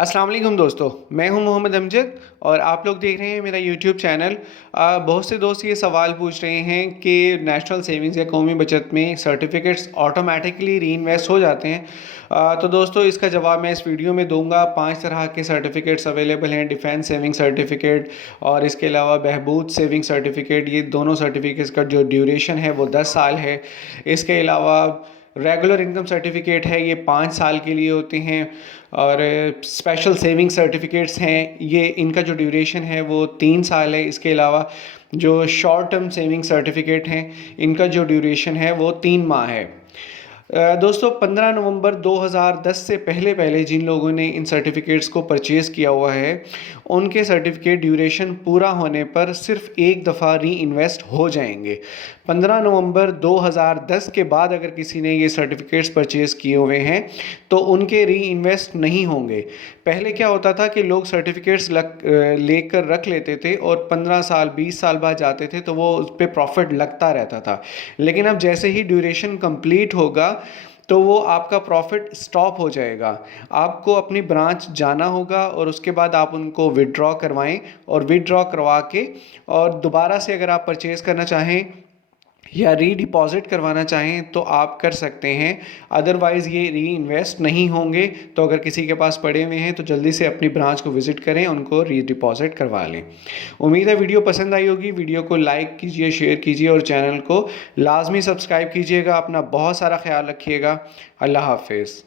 अस्सलाम वालेकुम दोस्तों, मैं हूं मोहम्मद अमजद और आप लोग देख रहे हैं मेरा यूट्यूब चैनल। बहुत से दोस्त ये सवाल पूछ रहे हैं कि नेशनल सेविंग्स या कौमी बचत में सर्टिफिकेट्स ऑटोमेटिकली री इन्वेस्ट हो जाते हैं। तो दोस्तों इसका जवाब मैं इस वीडियो में दूंगा। 5 तरह के सर्टिफिकेट्स अवेलेबल हैं। डिफेंस सेविंग सर्टिफिकेट और इसके अलावा बहबूद सेविंग सर्टिफिकेट। ये दोनों सर्टिफिकेट्स का जो ड्यूरेशन है वो 10 साल है। इसके अलावा रेगुलर इनकम सर्टिफिकेट है, ये 5 साल के लिए होते हैं। और स्पेशल सेविंग सर्टिफिकेट्स हैं, ये इनका जो ड्यूरेशन है वो 3 साल है। इसके अलावा जो शॉर्ट टर्म सेविंग सर्टिफिकेट हैं, इनका जो ड्यूरेशन है वो 3 माह है। दोस्तों 15 नवंबर 2010 से पहले पहले जिन लोगों ने इन सर्टिफिकेट्स को परचेज़ किया हुआ है, उनके सर्टिफिकेट ड्यूरेशन पूरा होने पर सिर्फ एक दफ़ा री इन्वेस्ट हो जाएंगे। 15 नवंबर 2010 के बाद अगर किसी ने ये सर्टिफिकेट्स परचेज़ किए हुए हैं तो उनके री इन्वेस्ट नहीं होंगे। पहले क्या होता था कि लोग सर्टिफिकेट्स लेकर रख लेते थे और 15 साल 20 साल बाद जाते थे तो वो उस पर प्रॉफिट लगता रहता था। लेकिन अब जैसे ही ड्यूरेशन कंप्लीट होगा तो वो आपका प्रॉफिट स्टॉप हो जाएगा। आपको अपनी ब्रांच जाना होगा और उसके बाद आप उनको विड्रॉ करवाएं और विड्रॉ करवा के और दोबारा से अगर आप परचेज़ करना चाहें या री डिपॉज़िट करवाना चाहें तो आप कर सकते हैं। अदरवाइज़ ये री इन्वेस्ट नहीं होंगे। तो अगर किसी के पास पड़े हुए हैं तो जल्दी से अपनी ब्रांच को विज़िट करें, उनको री डिपॉज़िट करवा लें। उम्मीद है वीडियो पसंद आई होगी। वीडियो को लाइक कीजिए, शेयर कीजिए और चैनल को लाजमी सब्सक्राइब कीजिएगा। अपना बहुत सारा ख्याल रखिएगा। अल्लाह हाफिज़।